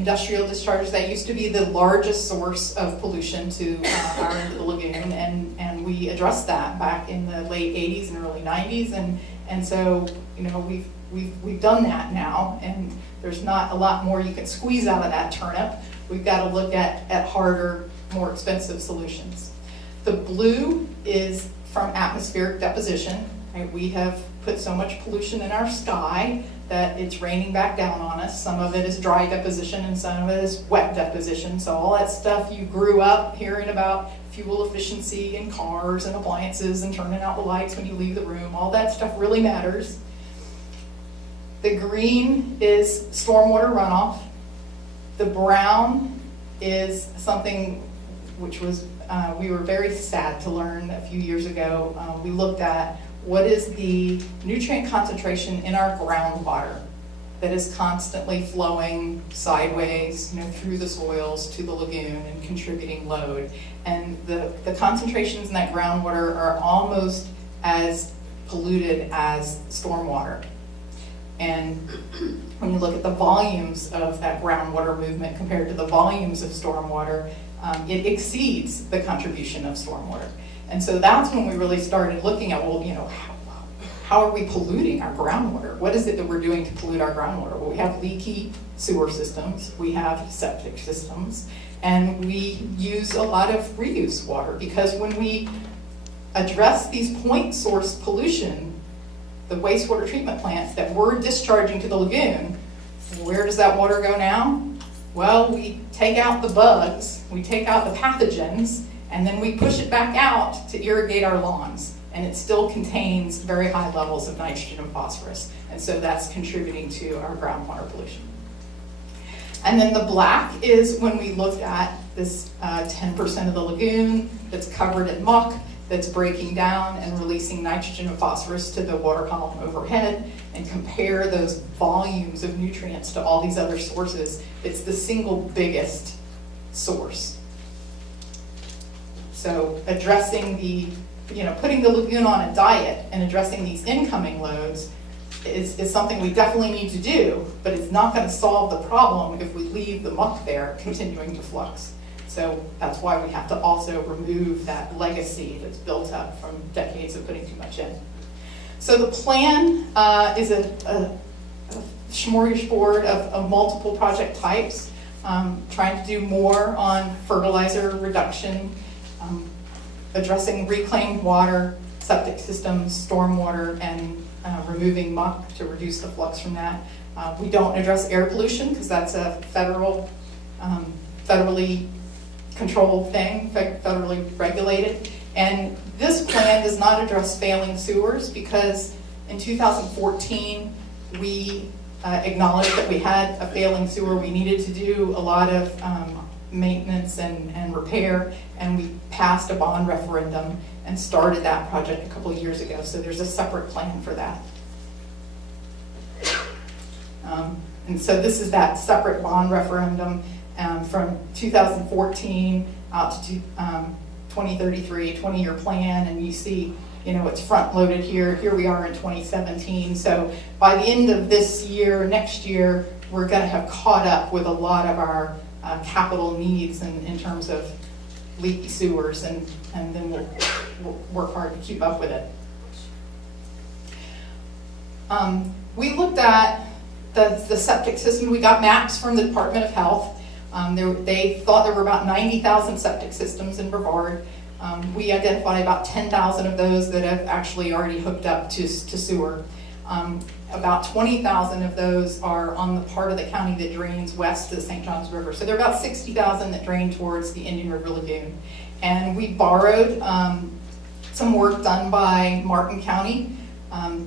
industrial discharges. That used to be the largest source of pollution to our end of the lagoon, and we addressed that back in the late 80s and early 90s, and so, you know, we've done that now, and there's not a lot more you can squeeze out of that turnip. We've got to look at harder, more expensive solutions. The blue is from atmospheric deposition. Right? We have put so much pollution in our sky that it's raining back down on us. Some of it is dry deposition and some of it is wet deposition. So all that stuff you grew up hearing about, fuel efficiency in cars and appliances and turning out the lights when you leave the room, all that stuff really matters. The green is stormwater runoff. The brown is something which was, we were very sad to learn a few years ago. We looked at what is the nutrient concentration in our groundwater that is constantly flowing sideways, you know, through the soils to the lagoon and contributing load. And the concentrations in that groundwater are almost as polluted as stormwater. And when you look at the volumes of that groundwater movement compared to the volumes of stormwater, it exceeds the contribution of stormwater. And so that's when we really started looking at, well, you know, how are we polluting our groundwater? What is it that we're doing to pollute our groundwater? Well, we have leaky sewer systems, we have septic systems, and we use a lot of reuse water, because when we address these point source pollution, the wastewater treatment plants that we're discharging to the lagoon, where does that water go now? Well, we take out the bugs, we take out the pathogens, and then we push it back out to irrigate our lawns. And it still contains very high levels of nitrogen and phosphorus. And so that's contributing to our groundwater pollution. And then the black is when we looked at this 10% of the lagoon that's covered in muck, that's breaking down and releasing nitrogen and phosphorus to the water column overhead, and compare those volumes of nutrients to all these other sources. It's the single biggest source. So addressing the, you know, putting the lagoon on a diet and addressing these incoming loads is something we definitely need to do, but it's not going to solve the problem if we leave the muck there continuing to flux. So that's why we have to also remove that legacy that's built up from decades of putting too much in. So the plan is a smorgasbord of multiple project types, trying to do more on fertilizer reduction, addressing reclaimed water, septic systems, stormwater, and removing muck to reduce the flux from that. We don't address air pollution because that's a federally controlled thing, federally regulated. And this plan does not address failing sewers because in 2014 we acknowledged that we had a failing sewer. We needed to do a lot of maintenance and repair, and we passed a bond referendum and started that project a couple of years ago. So there's a separate plan for that. And so this is that separate bond referendum from 2014 out to 2033, 20-year plan, and you see, you know, it's front loaded here. Here we are in 2017. So by the end of this year, next year, we're going to have caught up with a lot of our capital needs in terms of leaky sewers, and then we'll work hard to keep up with it. We looked at the septic system. We got maps from the Department of Health. They thought there were about 90,000 septic systems in Brevard. We identified about 10,000 of those that have actually already hooked up to sewer. About 20,000 of those are on the part of the county that drains west to the St. Johns River. So there are about 60,000 that drain towards the Indian River Lagoon. And we borrowed some work done by Martin County,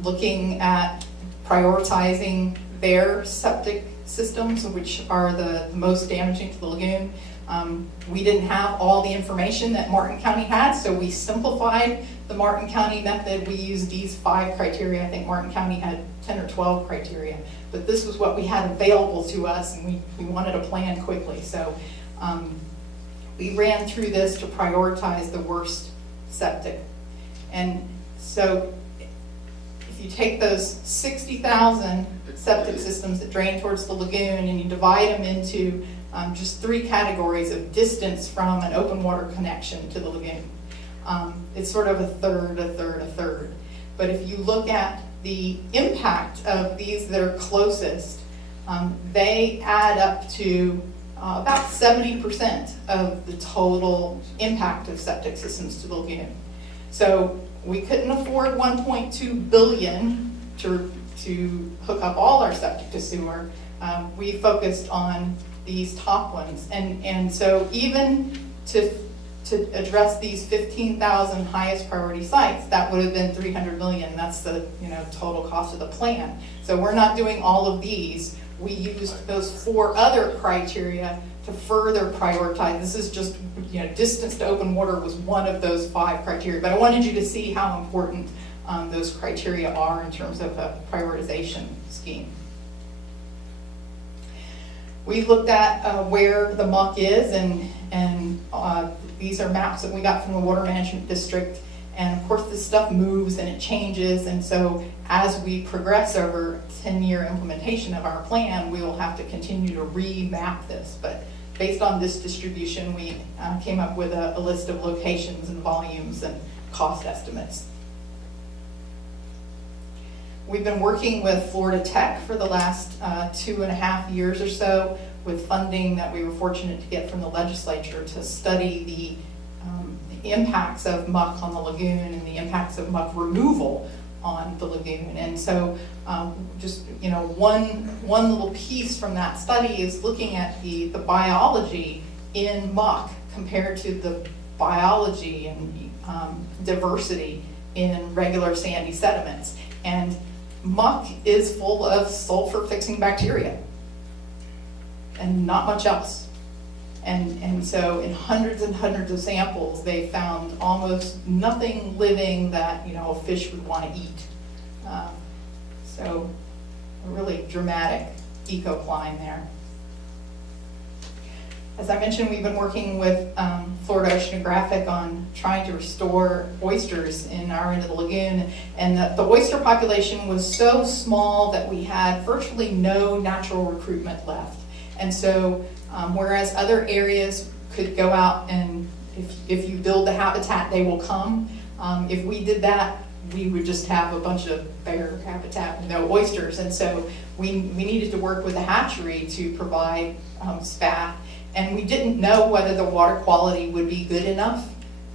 looking at prioritizing their septic systems, which are the most damaging to the lagoon. We didn't have all the information that Martin County had, so we simplified the Martin County method. We used these 5 criteria. I think Martin County had 10 or 12 criteria, but this was what we had available to us, and we wanted a plan quickly. So we ran through this to prioritize the worst septic. And so if you take those 60,000 septic systems that drain towards the lagoon, and you divide them into just 3 categories of distance from an open water connection to the lagoon. It's sort of a third, a third, a third. But if you look at the impact of these that are closest, they add up to about 70% of the total impact of septic systems to the lagoon. So we couldn't afford $1.2 billion to hook up all our septic to sewer. We focused on these top ones, and so even to address these 15,000 highest priority sites, that would have been $300 million. That's the total cost of the plan. So we're not doing all of these. We used those 4 other criteria to further prioritize. This is just, distance to open water was one of those 5 criteria, but I wanted you to see how important those criteria are in terms of a prioritization scheme. We looked at where the muck is, and these are maps that we got from the Water Management District. And of course, this stuff moves and it changes, and so as we progress over 10-year implementation of our plan, we will have to continue to remap this. But based on this distribution, we came up with a list of locations and volumes and cost estimates. We've been working with Florida Tech for the last 2.5 years or so with funding that we were fortunate to get from the legislature to study the impacts of muck on the lagoon and the impacts of muck removal on the lagoon. And so one little piece from that study is looking at the biology in muck compared to the biology and diversity in regular sandy sediments. And muck is full of sulfur-fixing bacteria and not much else. And so in hundreds and hundreds of samples, they found almost nothing living that a fish would want to eat. So a really dramatic ecocline there. As I mentioned, we've been working with Florida Oceanographic on trying to restore oysters in our end of the lagoon. And the oyster population was so small that we had virtually no natural recruitment left. And so whereas other areas could go out and if you build the habitat, they will come. If we did that, we would just have a bunch of bare habitat with no oysters. And so we needed to work with a hatchery to provide spat. And we didn't know whether the water quality would be good enough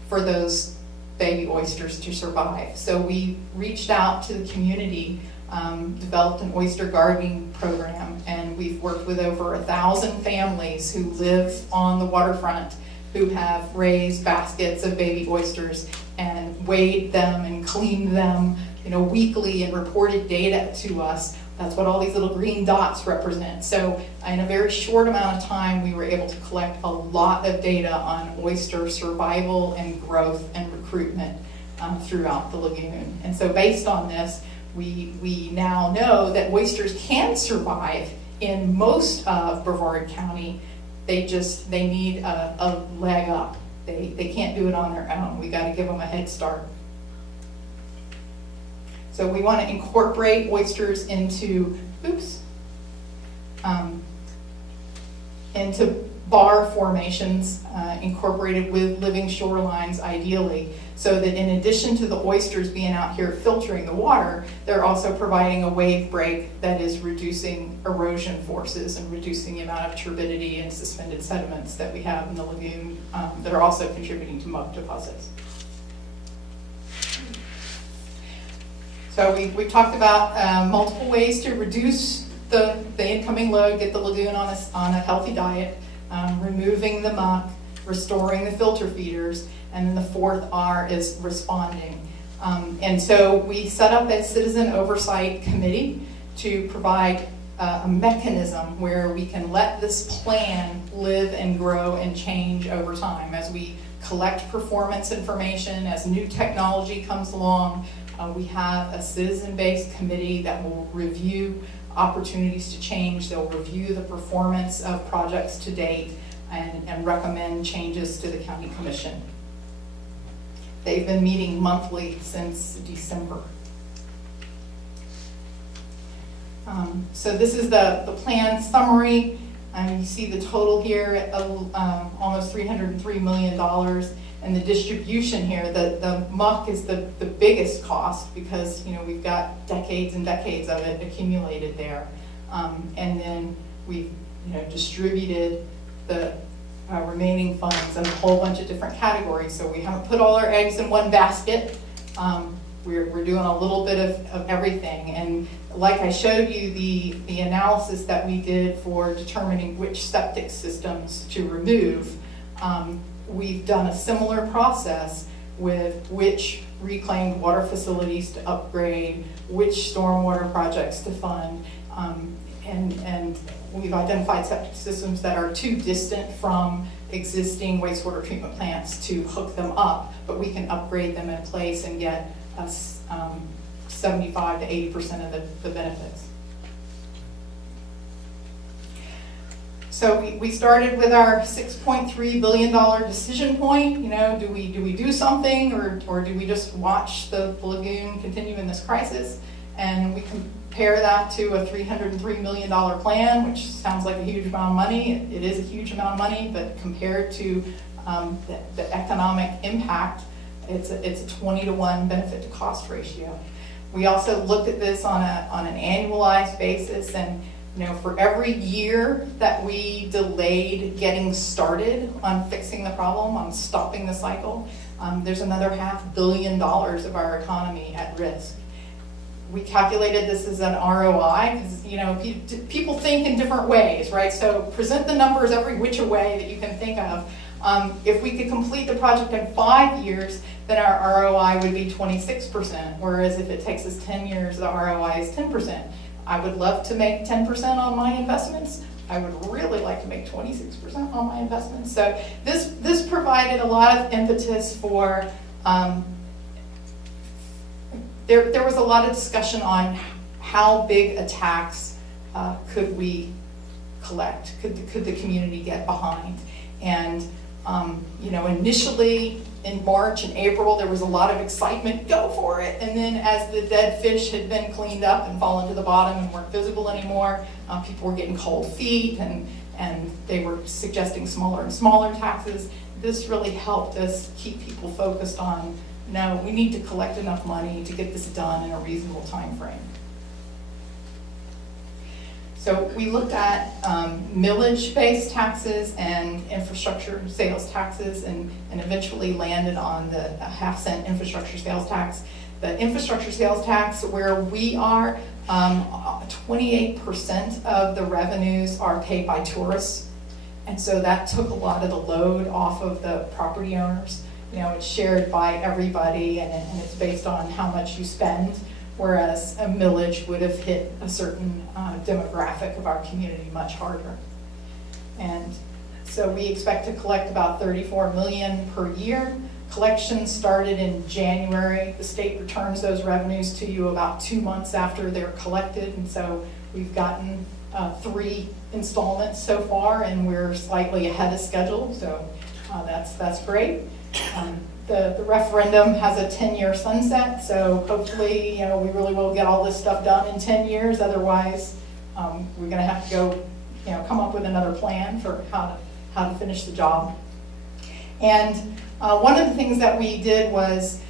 for those baby oysters to survive. So we reached out to the community, developed an oyster gardening program, and we've worked with over 1,000 families who live on the waterfront who have raised baskets of baby oysters and weighed them and cleaned them weekly and reported data to us. That's what all these little green dots represent. So in a very short amount of time, we were able to collect a lot of data on oyster survival and growth and recruitment throughout the lagoon. And so based on this, we now know that oysters can survive in most of Brevard County. They need a leg up. They can't do it on their own. We got to give them a head start. So we want to incorporate oysters into bar formations incorporated with living shorelines ideally, so that in addition to the oysters being out here filtering the water, they're also providing a wave break that is reducing erosion forces and reducing the amount of turbidity and suspended sediments that we have in the lagoon that are also contributing to muck deposits. So we talked about multiple ways to reduce the incoming load, get the lagoon on a healthy diet, removing the muck, restoring the filter feeders, and then the 4th R is responding. And so we set up a citizen oversight committee to provide a mechanism where we can let this plan live and grow and change over time as we collect performance information, as new technology comes along. We have a citizen-based committee that will review opportunities to change. They'll review the performance of projects to date and recommend changes to the county commission. They've been meeting monthly since December. So this is the plan summary. You see the total here at almost $303 million. And the distribution here, the muck is the biggest cost because, you know, we've got decades and decades of it accumulated there. And then we've, you know, distributed the remaining funds in a whole bunch of different categories. So we haven't put all our eggs in one basket. We're doing a little bit of everything. And like I showed you, the analysis that we did for determining which septic systems to remove, we've done a similar process with which reclaimed water facilities to upgrade, which stormwater projects to fund, and we've identified septic systems that are too distant from existing wastewater treatment plants to hook them up, but we can upgrade them in place and get us 75 to 80% of the benefits. So we started with our $6.3 billion decision point. You know, do we do something, or do we just watch the lagoon continue in this crisis? And we compare that to a $303 million plan, which sounds like a huge amount of money. It is a huge amount of money, but compared to the economic impact, it's a 20-to-1 benefit to cost ratio. We also looked at this on an annualized basis, and you know, for every year that we delayed getting started on fixing the problem, on stopping the cycle, there's another $500 million of our economy at risk. We calculated this as an ROI because, you know, people think in different ways, right? So present the numbers every which way that you can think of. If we could complete the project in 5 years, then our ROI would be 26%, whereas if it takes us 10 years, the ROI is 10%. I would love to make 10% on my investments. I would really like to make 26% on my investments. So this provided a lot of impetus for, there was a lot of discussion on how big a tax could we collect, could the community get behind. And you know, initially in March and April, there was a lot of excitement, go for it. And then as the dead fish had been cleaned up and fallen to the bottom and weren't visible anymore, people were getting cold feet and they were suggesting smaller and smaller taxes. This really helped us keep people focused on, no, we need to collect enough money to get this done in a reasonable time frame. So we looked at millage-based taxes and infrastructure sales taxes and eventually landed on the half-cent infrastructure sales tax. The infrastructure sales tax, where we are, 28% of the revenues are paid by tourists. And so that took a lot of the load off of the property owners. You know, it's shared by everybody and it's based on how much you spend, whereas a millage would have hit a certain demographic of our community much harder. And so we expect to collect about $34 million per year. Collections started in January. The state returns those revenues to you about 2 months after they're collected, and so we've gotten 3 installments so far, and we're slightly ahead of schedule, so that's great. The referendum has a 10-year sunset, so hopefully, you know, we really will get all this stuff done in 10 years. Otherwise, we're going to have to go, you know, come up with another plan for how to finish the job. And one of the things that we did was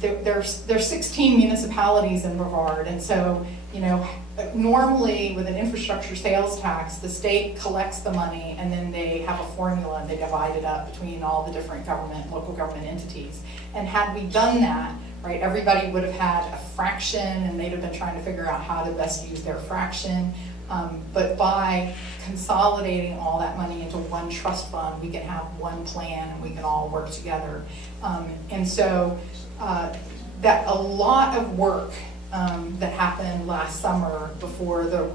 there's 16 municipalities in Brevard, and so, you know, normally with an infrastructure sales tax, the state collects the money and then they have a formula and they divide it up between all the different local government entities. And had we done that, right, everybody would have had a fraction and they'd have been trying to figure out how to best use their fraction. But by consolidating all that money into one trust fund, we can have one plan and we can all work together. And so that a lot of work that happened last summer before the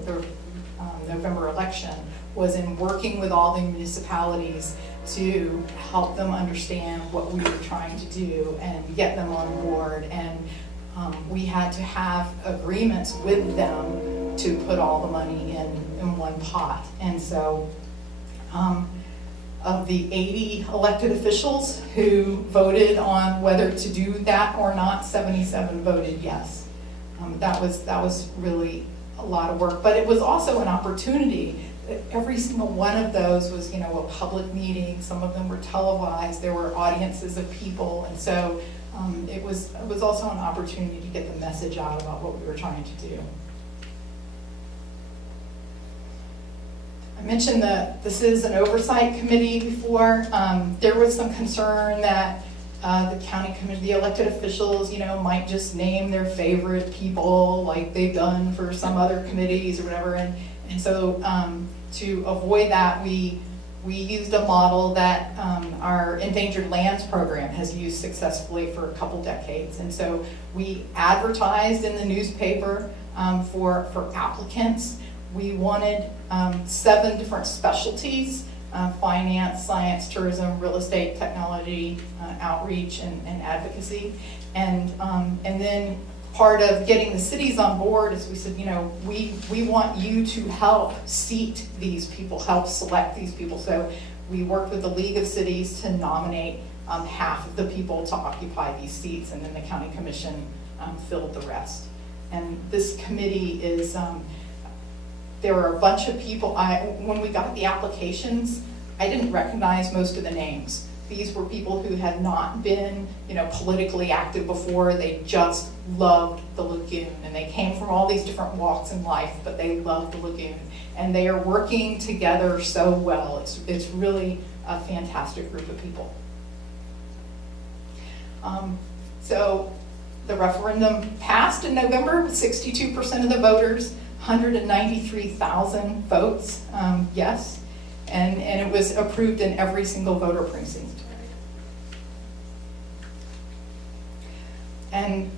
November election was in working with all the municipalities to help them understand what we were trying to do and get them on board. And we had to have agreements with them to put all the money in one pot. And so of the 80 elected officials who voted on whether to do that or not, 77 voted yes. That was really a lot of work, but it was also an opportunity. Every single one of those was, you know, a public meeting. Some of them were televised. There were audiences of people, and so it was also an opportunity to get the message out about what we were trying to do. I mentioned the Citizen Oversight Committee before. There was some concern that the county committee, the elected officials, you know, might just name their favorite people like they've done for some other committees or whatever. And so to avoid that, we used a model that our Endangered Lands program has used successfully for a couple decades. And so we advertised in the newspaper for applicants. We wanted 7 different specialties: finance, science, tourism, real estate, technology, outreach, and advocacy. And then part of getting the cities on board is we said, you know, we want you to help seat these people, help select these people. So we worked with the League of Cities to nominate half of the people to occupy these seats, and then the county commission filled the rest. And this committee is, there are a bunch of people. When we got the applications, I didn't recognize most of the names. These were people who had not been, you know, politically active before. They just loved the lagoon, and they came from all these different walks in life, but they loved the lagoon, and they are working together so well. It's really a fantastic group of people. So the referendum passed in November with 62% of the voters, 193,000 votes, yes. And it was approved in every single voter precinct. And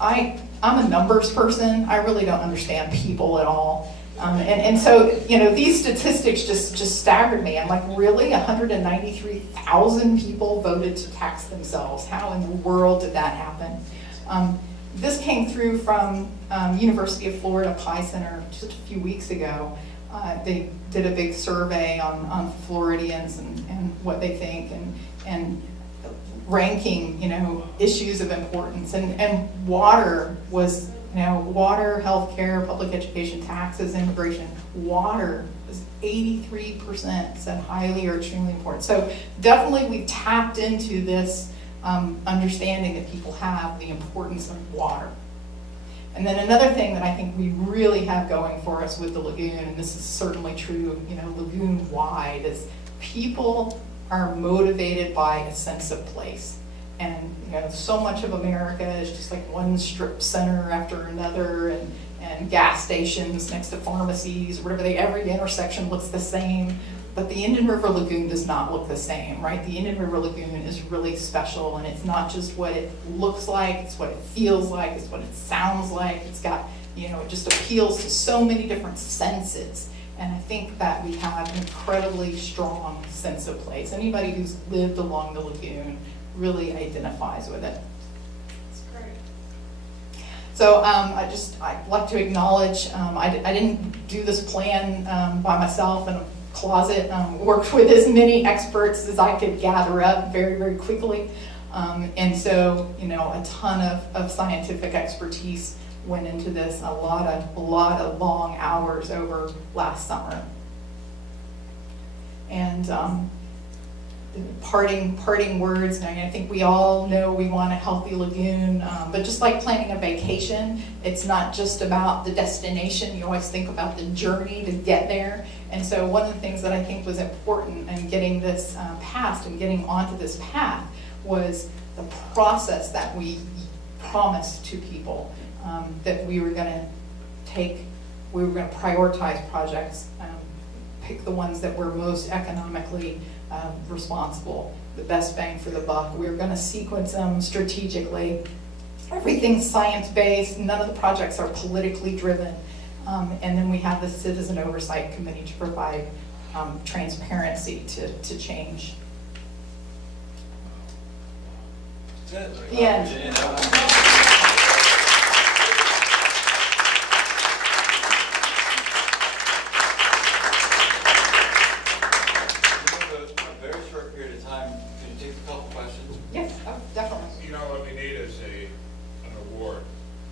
I'm a numbers person. I really don't understand people at all. And so, you know, these statistics just staggered me. I'm like, really? 193,000 people voted to tax themselves. How in the world did that happen? This came through from University of Florida Pi Center just a few weeks ago. They did a big survey on Floridians and what they think, and ranking, you know, issues of importance. And water was, you know, water, healthcare, public education, taxes, immigration. Water was 83% said highly or extremely important. So definitely we tapped into this understanding that people have the importance of water. And then another thing that I think we really have going for us with the lagoon, and this is certainly true, you know, lagoon-wide, is people are motivated by a sense of place. And, you know, so much of America is just like one strip center after another, and gas stations next to pharmacies, or whatever. Every intersection looks the same. But the Indian River Lagoon does not look the same, right? The Indian River Lagoon is really special, and it's not just what it looks like, it's what it feels like, it's what it sounds like. It's got, you know, it just appeals to so many different senses. And I think that we have an incredibly strong sense of place. Anybody who's lived along the lagoon really identifies with it. That's great. So I'd like to acknowledge, I didn't do this plan by myself in a closet, worked with as many experts as I could gather up very, very quickly. And so, you know, a ton of scientific expertise went into this, a lot of long hours over last summer. And parting words, and I think we all know we want a healthy lagoon, but just like planning a vacation, it's not just about the destination. You always think about the journey to get there. And so one of the things that I think was important in getting this passed and getting onto this path was the process that we promised to people, that we were going to prioritize projects, pick the ones that were most economically responsible, the best bang for the buck. We were going to sequence them strategically. Everything's science-based. None of the projects are politically driven. And then we have the Citizen Oversight Committee to provide transparency to change. That's it. The end. Yes, oh, definitely. You know what we need is an award,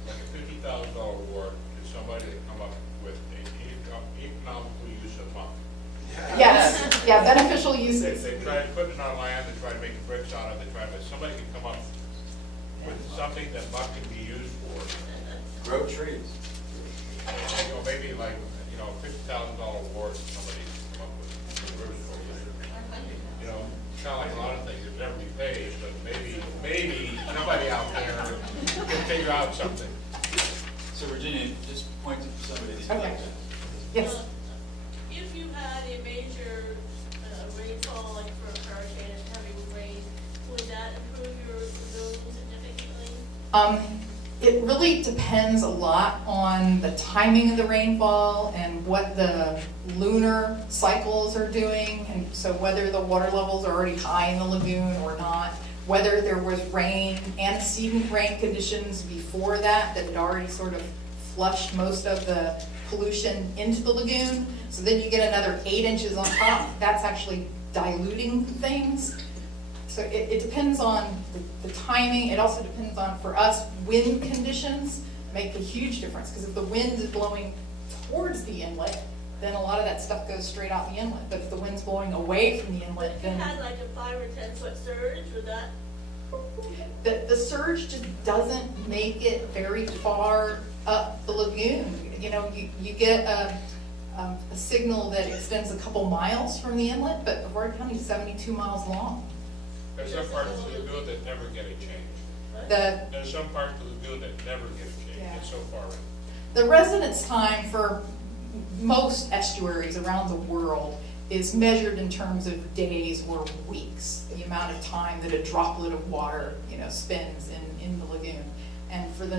like a $50,000 award to somebody to come up That's, yeah, beneficial uses. They try to put it on land, they try to make bricks out of it, they try to, somebody can come up with something that muck can be used for. Grow trees. You know, maybe like, you know, $50,000 award somebody can come up with. You know, kind of like a lot of things, it'll never be paid, but maybe somebody out there can figure out something. So Virginia, just point to somebody that you Okay. like. Yes. If you had a major rainfall, like for a hurricane and heavy rain, would that improve your lagoon significantly? It really depends a lot on the timing of the rainfall and what the lunar cycles are doing, and so whether the water levels are already high in the lagoon or not, whether there was rain, antecedent rain conditions before that had already sort of flushed most of the pollution into the lagoon, so then you get another 8 inches on top, that's actually diluting things. So it depends on the timing, it also depends on, for us, wind conditions make a huge difference, because if the wind is blowing towards the inlet, then a lot of that stuff goes straight out the inlet, but if the wind's blowing away from the But inlet, if you then had like a 5 or 10 foot surge, would that? the surge just doesn't make it very far up the lagoon. You know, you get a signal that extends a couple miles from the inlet, but Brevard County is 72 miles long. There's some parts of the lagoon that never get a change. There's some parts of the lagoon that never get a change, Yeah. it's so far in. The residence time for most estuaries around the world is measured in terms of days or weeks, the amount of time that a droplet of water, you know, spends in the lagoon. And for the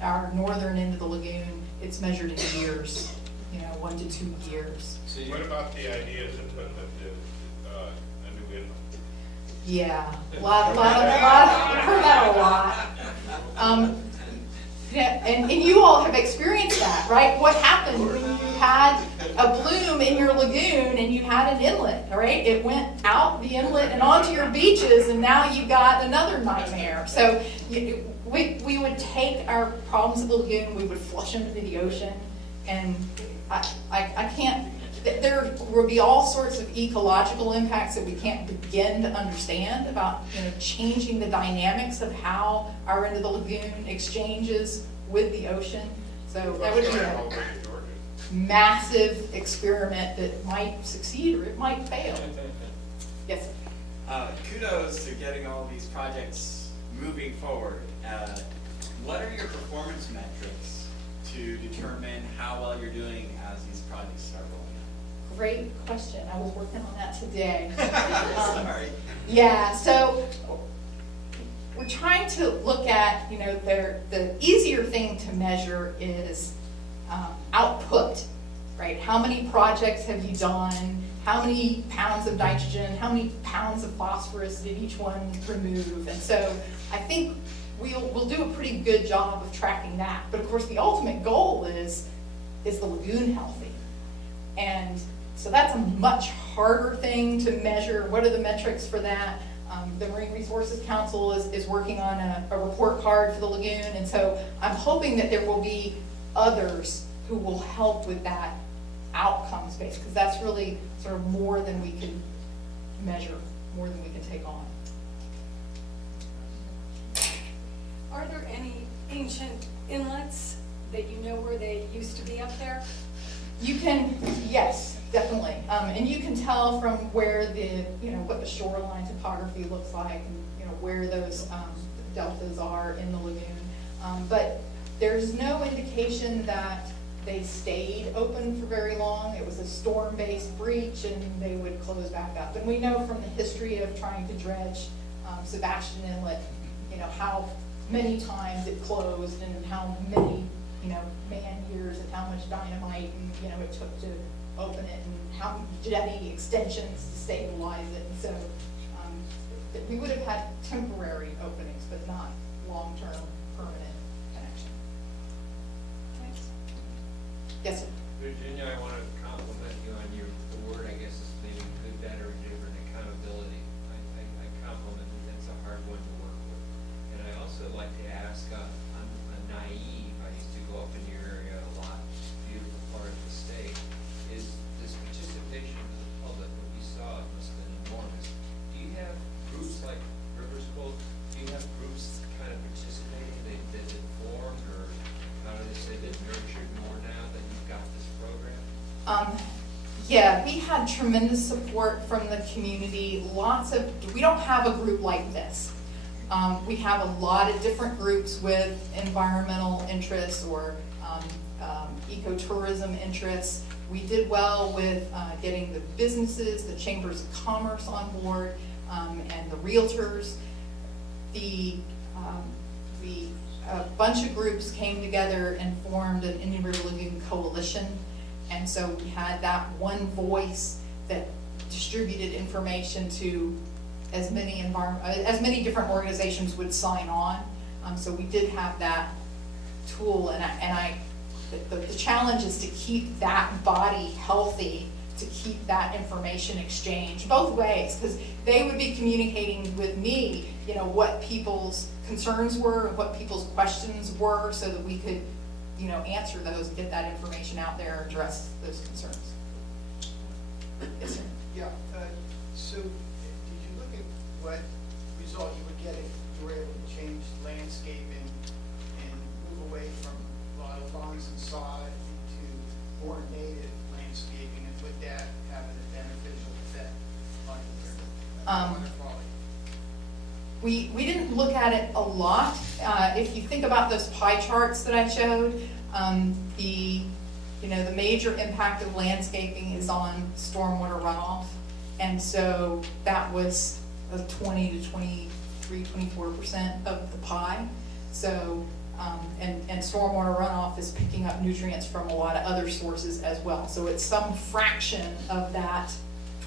our northern end of the lagoon, it's measured in years, you know, 1 to 2 years. So you, What about the idea to put a new inlet? Yeah, a lot, I've heard that a lot. Yeah, and you all have experienced that, right? What happened when you had a bloom in your lagoon and you had an inlet, all right? It went out the inlet and onto your beaches, and now you got another nightmare. So we would take our problems of the lagoon, we would flush them into the ocean, and I can't, there will be all sorts of ecological impacts that we can't begin to understand about, you know, changing the dynamics of how our end of the lagoon exchanges with the ocean. So that would be All a the way to Georgia. massive experiment that might succeed or it might fail. Yes, Kudos to getting all these projects moving forward. What are your performance metrics to determine how well you're doing as these projects start rolling great question. I was working on that today. out? Sorry. Yeah, so we're trying to look at, you know, the easier thing to measure is output, right? How many projects have you done? How many pounds of nitrogen? How many pounds of phosphorus did each one remove? And so I think we'll do a pretty good job of tracking that. But of course, the ultimate goal is the lagoon healthy? And so that's a much harder thing to measure. What are the metrics for that? The Marine Resources Council is working on a report card for the lagoon, and so I'm hoping that there will be others who will help with that outcomes base, because that's really sort of more than we can measure, more than we can take on. Are there any ancient inlets that you know where they used to be up there? You can, yes, definitely. And you can tell from where what the shoreline topography looks like, and, you know, where those deltas are in the lagoon. But there's no indication that they stayed open for very long. It was a storm-based breach, and they would close back up. And we know from the history of trying to dredge Sebastian Inlet, you know, how many times it closed and how many, you know, man-years and how much dynamite and, you know, it took to open it, and how jetty extensions to stabilize it. And so we would have had temporary openings, but not long-term permanent connection. Thanks. Yes, sir. Virginia, I want to compliment you on the word, I guess, is maybe good, better, and different, accountability. I compliment you, that's a hard one to work with. And I also like to ask, I'm naive, I used to go up in your area a lot, beautiful part of the state, is this participation of the Yeah, we had tremendous support from the community, we don't have a group like this. We have a lot of different groups with environmental interests or ecotourism interests. We did well with getting the businesses, the chambers of commerce on board, and the realtors. A bunch of groups came together and formed an Indian River Lagoon Coalition, and so we had that one voice that distributed information to as many different organizations would sign on. So we did have that tool, the challenge is to keep that body healthy, to keep that information exchange both ways, because they would be communicating with me, what people's concerns were, what people's questions were, so that we could, answer those and get that information out there and address those concerns. Yes, sir. Yeah, so did you look at what result you would get if you were able to change landscaping and move away from a lot of lawns and sod into more native landscaping, and would that have a beneficial effect on the quality? We didn't look at it a lot. If you think about those pie charts that I showed, the major impact of landscaping is on stormwater runoff, and so that was 20 to 23, 24% of the pie. So, and stormwater runoff is picking up nutrients from a lot of other sources as well. So it's some fraction of that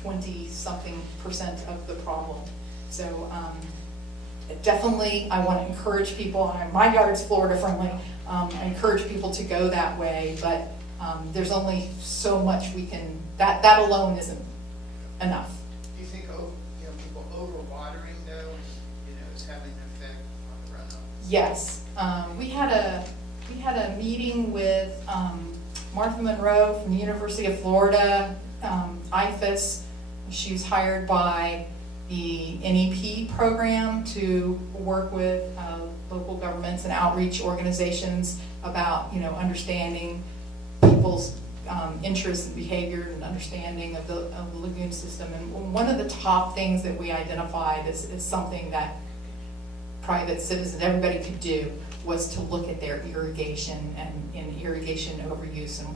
20-something% of the problem. So, definitely, I want to encourage people, my yard's Florida friendly, I encourage people to go that way, but there's only so much we can, that alone isn't enough. Do you think, people overwatering though, is having an effect on the runoff? Yes, we had a meeting with Martha Monroe from the University of Florida, IFAS. She was hired by the NEP program to work with local governments and outreach organizations about, understanding people's interests and behavior and understanding of the lagoon system. And one of the top things that we identified is something that private citizens, everybody could do, was to look at their irrigation and irrigation overuse and,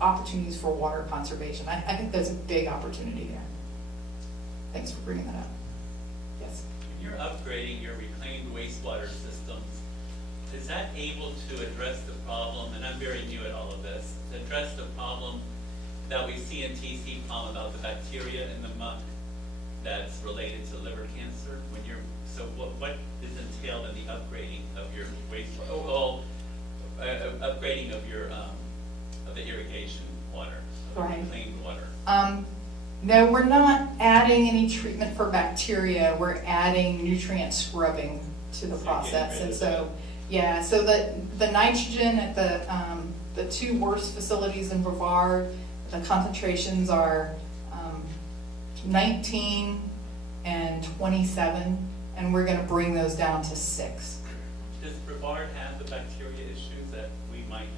opportunities for water conservation. I think there's a big opportunity there. Thanks for bringing that up. Yes? When you're upgrading your reclaimed wastewater systems, is that able to address the problem, and I'm very new at all of this, to address the problem that we see in TC Palm about the bacteria in the muck that's related to liver cancer? So what is entailed in the upgrading of your wastewater, upgrading of your, of the irrigation water, of Right. reclaimed water? No, we're not adding any treatment for bacteria. We're adding nutrient scrubbing to the So you're getting process. rid And of so, yeah, so the nitrogen at the two worst facilities in Brevard, the concentrations are 19 and 27, and we're going to bring those down to 6. Does Brevard have the bacteria issues that we might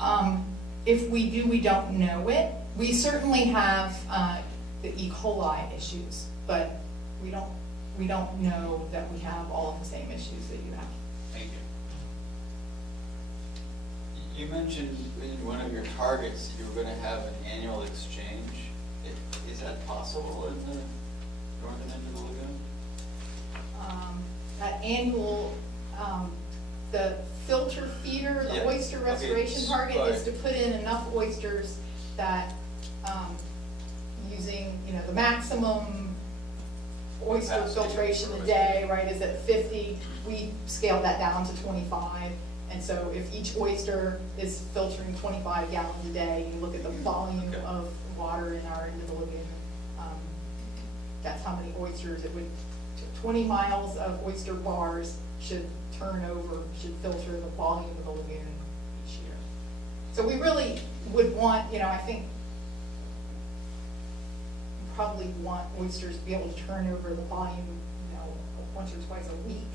have? If we do, we don't know it. We certainly have the E. coli issues, but we don't know that we have all of the same issues that you have. Thank you. You mentioned in one of your targets you were going to have an annual exchange. Is that possible in the northern end of the lagoon? That annual, the filter feeder, the Yeah, oyster okay, restoration target is right. to put in enough oysters that, using, the maximum oyster Capacity filtration for a oyster. day, right, is at 50. We scaled that down to 25. And so if each oyster is filtering 25 gallons a day, you look at the volume Okay. of water in our end of the lagoon. That's how many oysters it would, 20 miles of oyster bars should filter the volume of the lagoon each year. So we really would want, I think, you probably want oysters to be able to turn over the volume, once or twice a week,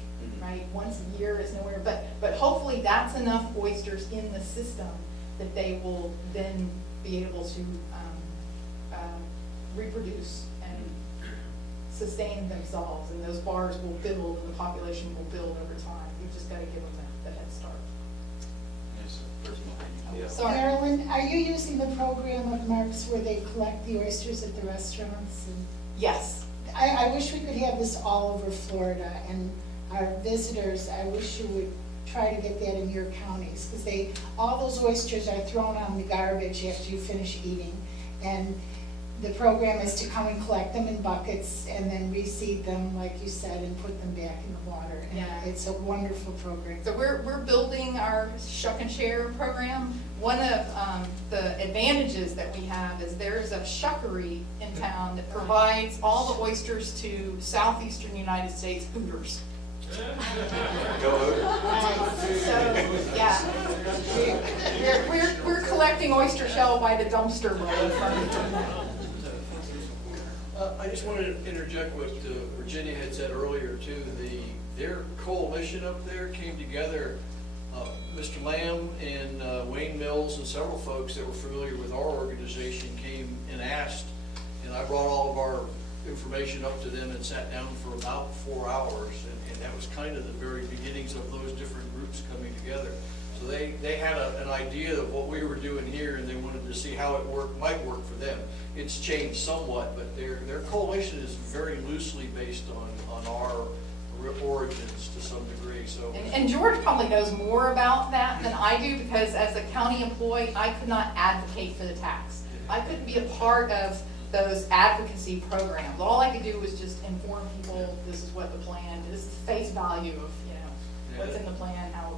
right? Once a year is nowhere, but hopefully that's enough oysters in the system that they will then be able to reproduce and sustain themselves, and those bars will build, and the population will build over time. We've just got to give them that head start. There's a person behind you. Oh, sorry. Marilyn, are you using the program of Mark's where they collect the oysters at the restaurants? And Yes. I wish we could have this all over Florida, and our visitors, I wish you would try to get that in your counties, because all those oysters are thrown on the garbage after you finish eating. And the program is to come and collect them in buckets and then reseed them, like you said, and put them back in the water. And Yeah. it's a wonderful program. So we're building our Shuck and Share program. One of the advantages that we have is there's a shuckery in town that provides all the oysters to southeastern United States Hooters. Go Hooters. So, yeah. We're collecting oyster shell by the dumpster load from I just wanted to interject what Virginia had said earlier too. Their coalition up there came together. Mr. Lamb and Wayne Mills and several folks that were familiar with our organization came and asked, and I brought all of our information up to them and sat down for about 4 hours, and that was kind of the very beginnings of those different groups coming together. So they had an idea of what we were doing here, and they wanted to see how it might work for them. It's changed somewhat, but their coalition is very loosely based on our origins to some degree, so. And George probably knows more about that than I do, because as a county employee, I could not advocate for the tax. I couldn't be a part of those advocacy programs. All I could do was just inform people, this is what the plan, this is the face value of, what's in the plan, how.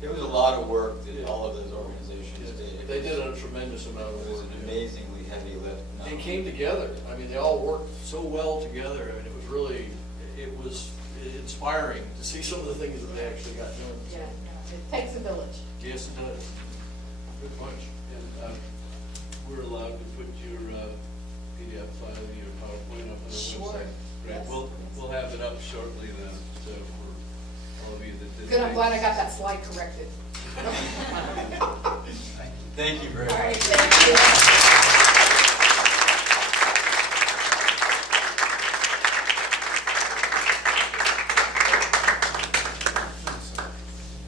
There was a lot of work that all of those organizations did. They did a tremendous amount It of was work. an amazingly heavy lift. They came together. I mean, they all worked so well together. I mean, it was really, it was inspiring to see some of the things that they actually got done. So, It takes a village. yes, it does. Good bunch. And we're allowed to put your PDF file, your PowerPoint up on the Sure, website? Great, yes. we'll have it up shortly then, so for all of you that did. Good, I'm glad I got that slide corrected. Thank you very All much. right, thank you.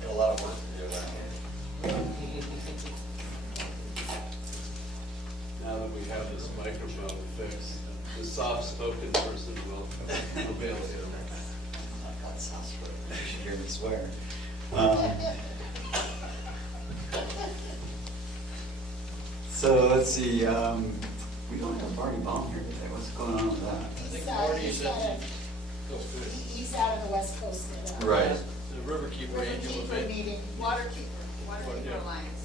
Got a lot of work to do there. Now that we have this microphone fixed, the soft-spoken person will avail him. I've got soft throat. You should hear me swear. So let's see, we don't have Marty Baum here today. What's going on with that? think He's Marty's he's at out the- of- he's out of the West Coast. Right. The Riverkeeper Annual Riverkeeper event. meeting. Waterkeeper Alliance.